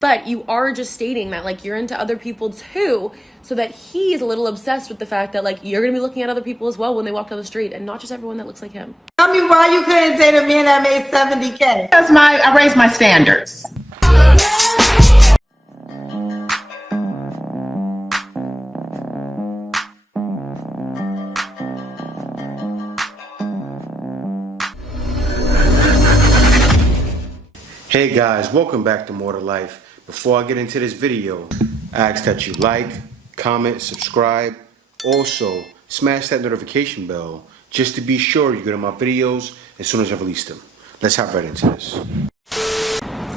But you are just stating that, like, you're into other people too, so that he's a little obsessed with the fact that, like, you're gonna be looking at other people as well when they walk down the street, and not just everyone that looks like him. Tell me why you couldn't date a man that made 70K. Because I raised my standards. Hey guys, welcome back to More to Life. Before I get into this video, I ask that you like, comment, subscribe. Also, smash that notification bell just to be sure you get on my videos as soon as I release them. Let's hop right into this.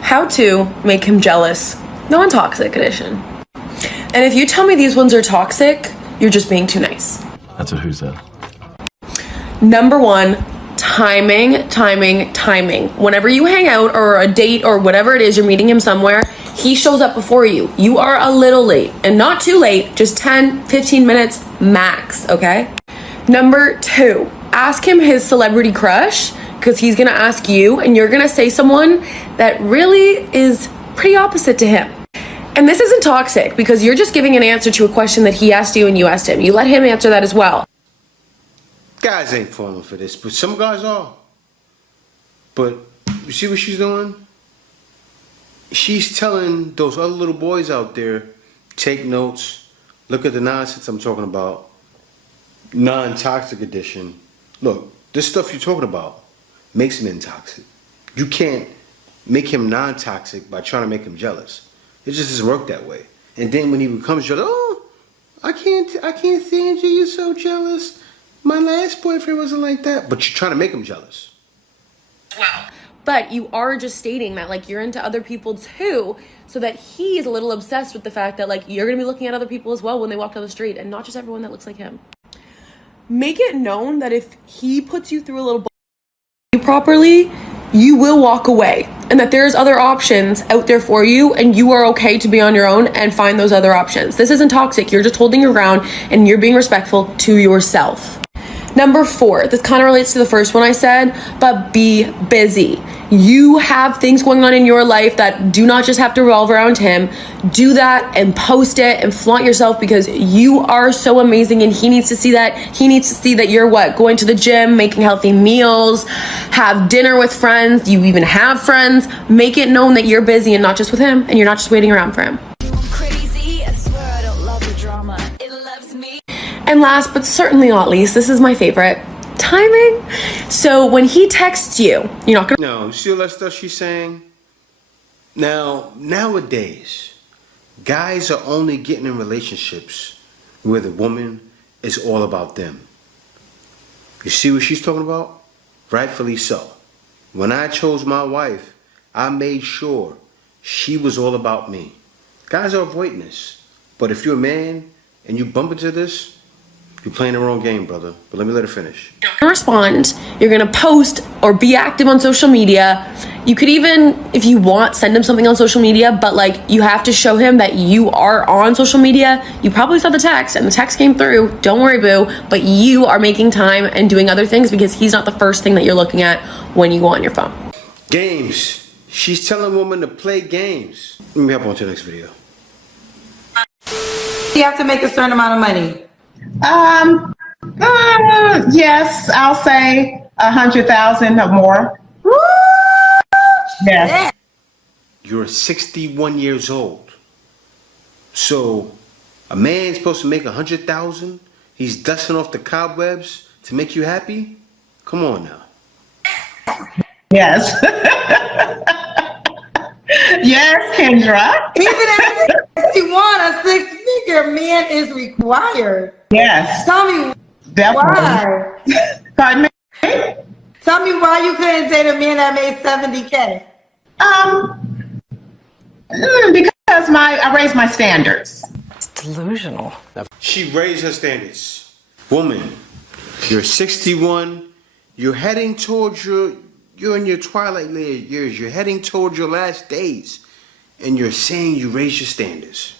How to make him jealous, non-toxic edition. And if you tell me these ones are toxic, you're just being too nice. That's a who said. Number one, timing. Whenever you hang out or a date or whatever it is, you're meeting him somewhere, he shows up before you. You are a little late, and not too late, just 10, 15 minutes max, okay? Number two, ask him his celebrity crush, because he's gonna ask you, and you're gonna say someone that really is pretty opposite to him. And this isn't toxic, because you're just giving an answer to a question that he asked you and you asked him. You let him answer that as well. Guys ain't falling for this, but some guys are. But you see what she's doing? She's telling those other little boys out there, take notes, look at the nonsense I'm talking about, non-toxic edition. Look, this stuff you're talking about makes him intoxic. You can't make him non-toxic by trying to make him jealous. It just doesn't work that way. And then when he becomes jealous, oh, I can't stand you, you're so jealous. My last boyfriend wasn't like that. But you're trying to make him jealous. Wow. But you are just stating that, like, you're into other people too, so that he's a little obsessed with the fact that, like, you're gonna be looking at other people as well when they walk down the street, and not just everyone that looks like him. Make it known that if he puts you through a little properly, you will walk away, and that there's other options out there for you, and you are okay to be on your own and find those other options. This isn't toxic. You're just holding your ground, and you're being respectful to yourself. Number four, this kind of relates to the first one I said, but be busy. You have things going on in your life that do not just have to revolve around him. Do that and post it and flaunt yourself, because you are so amazing, and he needs to see that. He needs to see that you're going to the gym, making healthy meals, have dinner with friends. You even have friends. Make it known that you're busy and not just with him, and you're not just waiting around for him. And last but certainly not least, this is my favorite, timing. So when he texts you, you're not gonna... No, see all that stuff she's saying? Now, nowadays, guys are only getting in relationships where the woman is all about them. You see what she's talking about? Rightfully so. When I chose my wife, I made sure she was all about me. Guys are avoiding this. But if you're a man and you bump into this, you're playing the wrong game, brother. But let me let her finish. You're gonna respond, you're gonna post or be active on social media. You could even, if you want, send him something on social media, but, like, you have to show him that you are on social media. You probably saw the text, and the text came through. Don't worry, boo. But you are making time and doing other things, because he's not the first thing that you're looking at when you go on your phone. Games. She's telling women to play games. Let me hop on to the next video. You have to make a certain amount of money. Yes, I'll say 100,000 or more. Woo! Yes. You're 61 years old. So a man's supposed to make 100,000? He's dusting off the cobwebs to make you happy? Come on now. Yes. Yes, Kendra. Even at 61, a six-figure man is required. Yes. Tell me why. Pardon me? Tell me why you couldn't date a man that made 70K. Because I raised my standards. It's delusional. She raised her standards. Woman, you're 61. You're heading towards you're in your twilight years. You're heading towards your last days. And you're saying you raised your standards.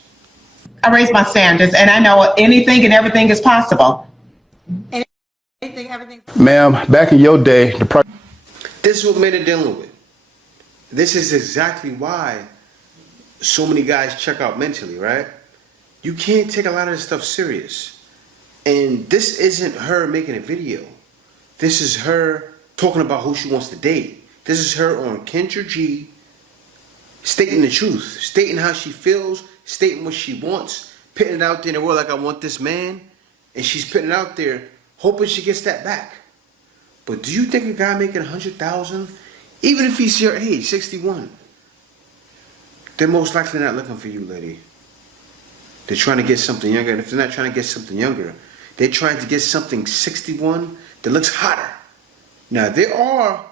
I raised my standards, and I know anything and everything is possible. Anything, everything. Ma'am, back in your day, This is what men are dealing with. This is exactly why so many guys check out mentally, right? You can't take a lot of this stuff serious. And this isn't her making a video. This is her talking about who she wants to date. This is her on Kendra G stating the truth, stating how she feels, stating what she wants, putting it out there in the world like I want this man. And she's putting it out there hoping she gets that back. But do you think a guy making 100,000, even if he's your age, 61, they're most likely not looking for you, lady. They're trying to get something younger. And if they're not trying to get something younger, they're trying to get something 61 that looks hotter. Now, there are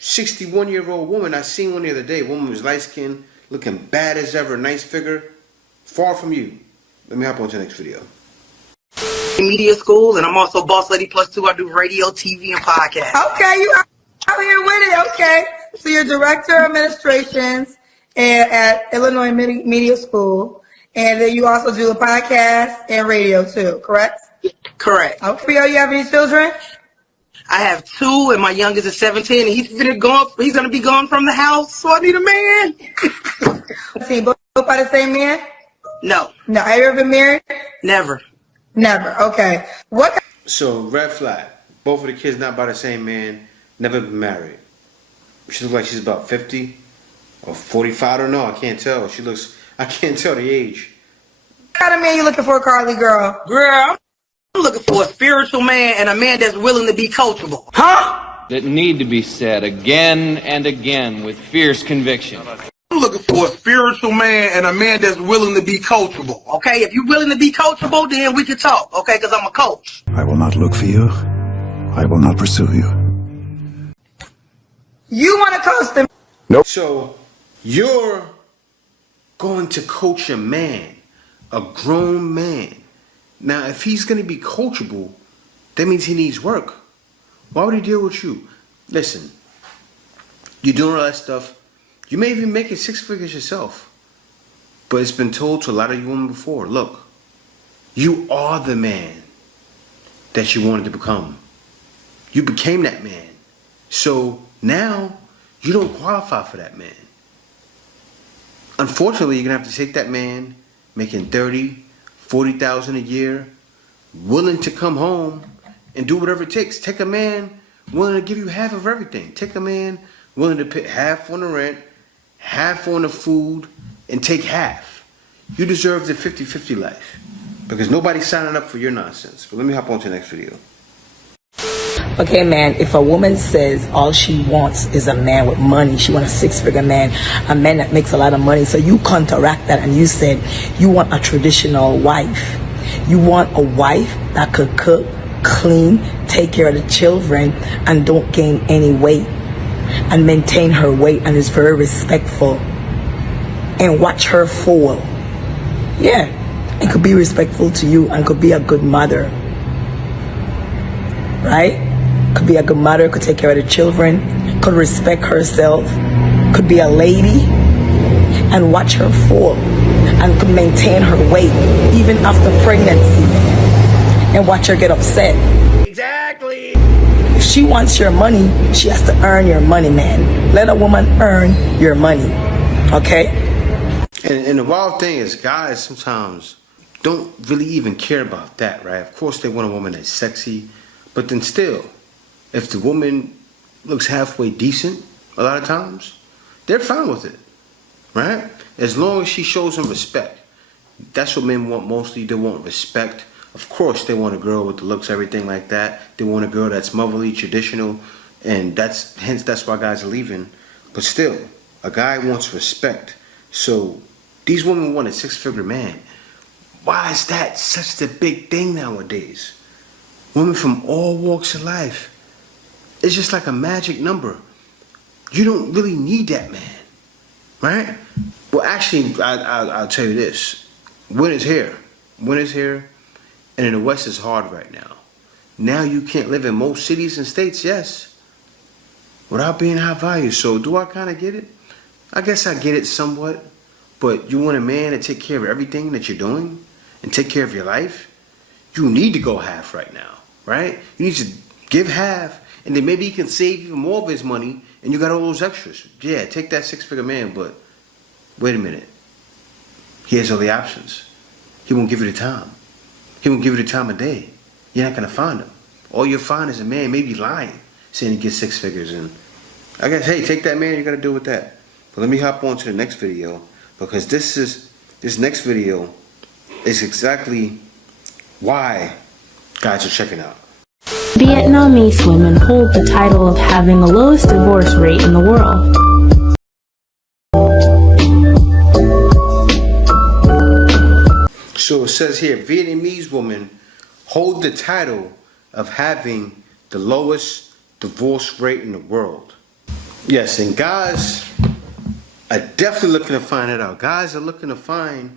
61-year-old women. I seen one the other day. A woman was light-skinned, looking bad as ever, nice figure. Far from you. Let me hop on to the next video. Media school, and I'm also boss lady +2. I do radio, TV, and podcast. Okay, you out here with it. Okay. So you're director of administrations at Illinois Media School. And then you also do a podcast and radio too, correct? Correct. Okay. You have any children? I have 2, and my youngest is 17, and he's gonna be gone from the house, so I need a man. See, both by the same man? No. No. Have you ever been married? Never. Never. Okay. What? So, red flag. Both of the kids not by the same man, never been married. She looks like she's about 50 or 45, I don't know, I can't tell. I can't tell the age. What kind of man you looking for, Carly girl? Girl, I'm looking for a spiritual man and a man that's willing to be coachable. Huh? That need to be said again and again with fierce conviction. I'm looking for a spiritual man and a man that's willing to be coachable. Okay, if you're willing to be coachable, then we can talk. Okay, because I'm a coach. I will not look for you. I will not pursue you. You want to coach them? Nope. So, you're going to coach a man, a grown man. Now, if he's going to be coachable, that means he needs work. Why would he deal with you? Listen, you're doing all that stuff. You may even make it 6 figures yourself. But it's been told to a lot of you women before, look, you are the man that you wanted to become. You became that man. So now you don't qualify for that man. Unfortunately, you're going to have to take that man making $30,000, $40,000 a year, willing to come home and do whatever it takes. Take a man willing to give you half of everything. Take a man willing to put half on the rent, half on the food, and take half. You deserve the 50-50 life because nobody's signing up for your nonsense. But let me hop on to the next video. Okay, man, if a woman says all she wants is a man with money, she wants a 6-figure man, a man that makes a lot of money, so you counteract that and you said you want a traditional wife. You want a wife that could cook, clean, take care of the children, and don't gain any weight, and maintain her weight, and is very respectful, and watch her fall. Yeah, and could be respectful to you, and could be a good mother. Right? Could be a good mother, could take care of the children, could respect herself, could be a lady, and watch her fall, and could maintain her weight even after pregnancy, and watch her get upset. Exactly. If she wants your money, she has to earn your money, man. Let a woman earn your money, okay? And the wild thing is, guys sometimes don't really even care about that, right? Of course they want a woman that's sexy, but then still, if the woman looks halfway decent, a lot of times, they're fine with it, right? As long as she shows them respect. That's what men want mostly. They want respect. Of course, they want a girl with the looks, everything like that. They want a girl that's motherly, traditional, and that's why guys are leaving. But still, a guy wants respect. So these women want a 6-figure man. Why is that such a big thing nowadays? Women from all walks of life. It's just like a magic number. You don't really need that man, right? Well, actually, I'll tell you this. Winter's here. Winter's here. And in the West, it's hard right now. Now you can't live in most cities and states, yes, without being high value. So do I kind of get it? I guess I get it somewhat. But you want a man to take care of everything that you're doing and take care of your life? You need to go half right now, right? You need to give half, and then maybe he can save even more of his money, and you got all those extras. Yeah, take that 6-figure man, but wait a minute. He has all the options. He won't give you the time. He won't give you the time of day. You're not gonna find him. All you'll find is a man maybe lying, saying he gets 6 figures. And I guess, hey, take that man, you gotta deal with that. But let me hop on to the next video, because this next video is exactly why guys are checking out. Vietnamese women hold the title of having the lowest divorce rate in the world. So it says here, Vietnamese women hold the title of having the lowest divorce rate in the world. Yes, and guys are definitely looking to find it out. Guys are looking to find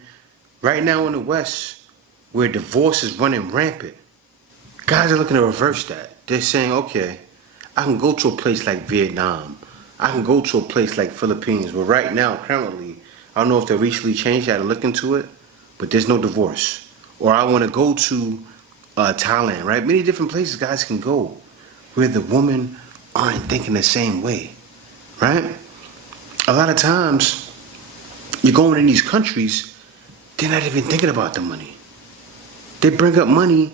right now in the West where divorce is running rampant. Guys are looking to reverse that. They're saying, okay, I can go to a place like Vietnam. I can go to a place like Philippines, where right now, currently, I don't know if they recently changed that or look into it, but there's no divorce. Or I want to go to Thailand, right? Many different places guys can go where the women aren't thinking the same way, right? A lot of times, you're going in these countries, they're not even thinking about the money. They bring up money,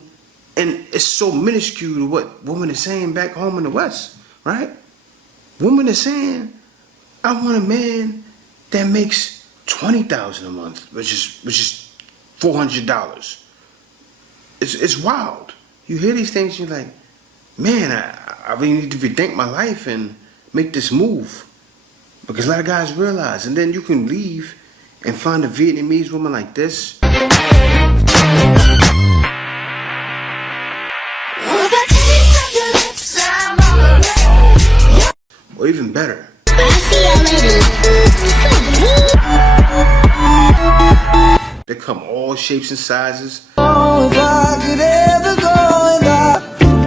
and it's so minuscule to what women are saying back home in the West, right? Women are saying, I want a man that makes $20,000 a month, which is $400. It's wild. You hear these things, you're like, man, I really need to rethink my life and make this move. Because a lot of guys realize, and then you can leave and find a Vietnamese woman like this. Or even better. They come all shapes and sizes. Oh, if I could ever go in the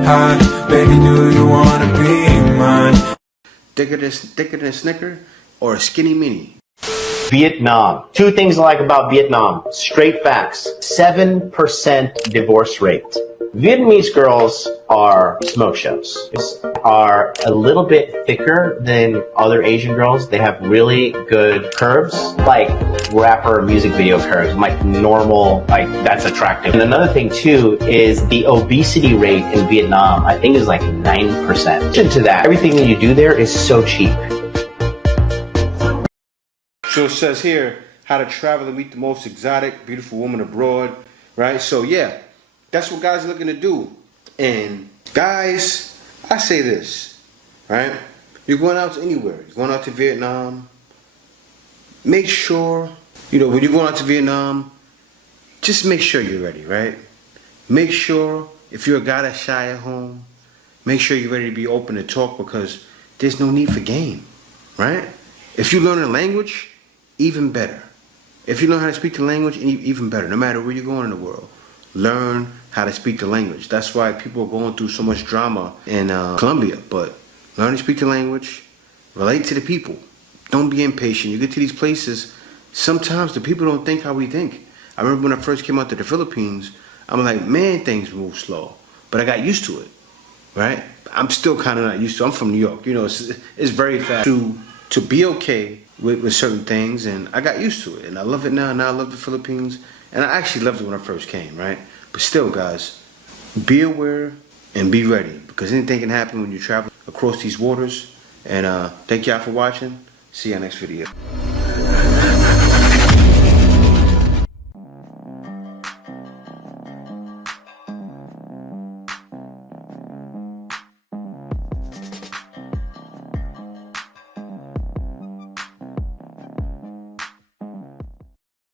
hi, baby, do you wanna be mine? Thicker than a Snicker or a skinny mini. Vietnam. Two things I like about Vietnam. Straight facts. 7% divorce rate. Vietnamese girls are smoke shows. Are a little bit thicker than other Asian girls. They have really good curves, like rapper music video curves, like normal, like that's attractive. And another thing too is the obesity rate in Vietnam, I think is like 9%. In addition to that, everything that you do there is so cheap. So it says here, how to travel and meet the most exotic, beautiful woman abroad, right? So yeah, that's what guys are looking to do. And guys, I say this, right? You're going out to anywhere. You're going out to Vietnam. Make sure, when you're going out to Vietnam, just make sure you're ready, right? Make sure, if you're a guy that's shy at home, make sure you're ready to be open to talk, because there's no need for game, right? If you learn a language, even better. If you learn how to speak the language, even better. No matter where you're going in the world, learn how to speak the language. That's why people are going through so much drama in Colombia. But learn to speak the language, relate to the people. Don't be impatient. You get to these places, sometimes the people don't think how we think. I remember when I first came out to the Philippines, I'm like, man, things move slow. But I got used to it, right? I'm still kind of not used to it. I'm from New York. It's very fast to be okay with certain things, and I got used to it, and I love it now. Now I love the Philippines, and I actually loved it when I first came, right? But still, guys, be aware and be ready, because anything can happen when you travel across these waters. And thank y'all for watching. See y'all next video.